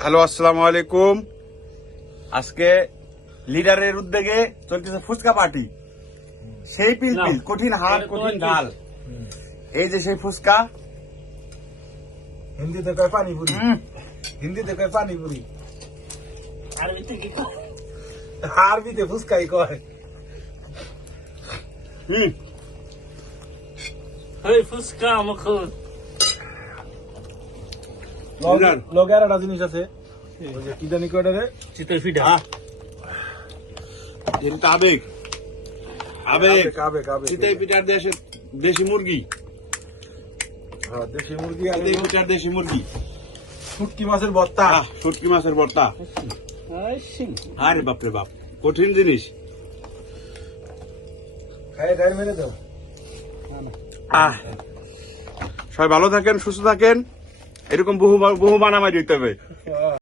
Hello, আসসালামু আলাইকুম। আজকে লিডারের উদ্যোগে চলতেছে ফুচকা পার্টি। সেই পিলপিল, কঠিন হাত, কঠিন ঢাল। এই যে সেই ফুচকা, হিন্দিতে কয় পানিপুরি, হিন্দিতে কয় পানিপুরি, আরবিতে ফুচকাই কয়। ফুচকা আমাকে লগে আর একটা জিনিস আছে, ওই যে কি জানি কয়টা রে, চিতই পিঠা। এটা আবেগ, আবেগ, আবেগ আবেগ। চিতই পিঠার দেশি মুরগি, হ্যাঁ, দেশি মুরগি আর চিতই পিঠার দেশি মুরগি, শুটকি মাছের ভর্তা। শুটকি মাছের ভর্তা। আরে বাপরে বাপ, কঠিন জিনিস। খাই খাই মেরে দাও। সবাই ভালো থাকেন, সুস্থ থাকেন। এরকম বহু বানামাই দিতে হবে।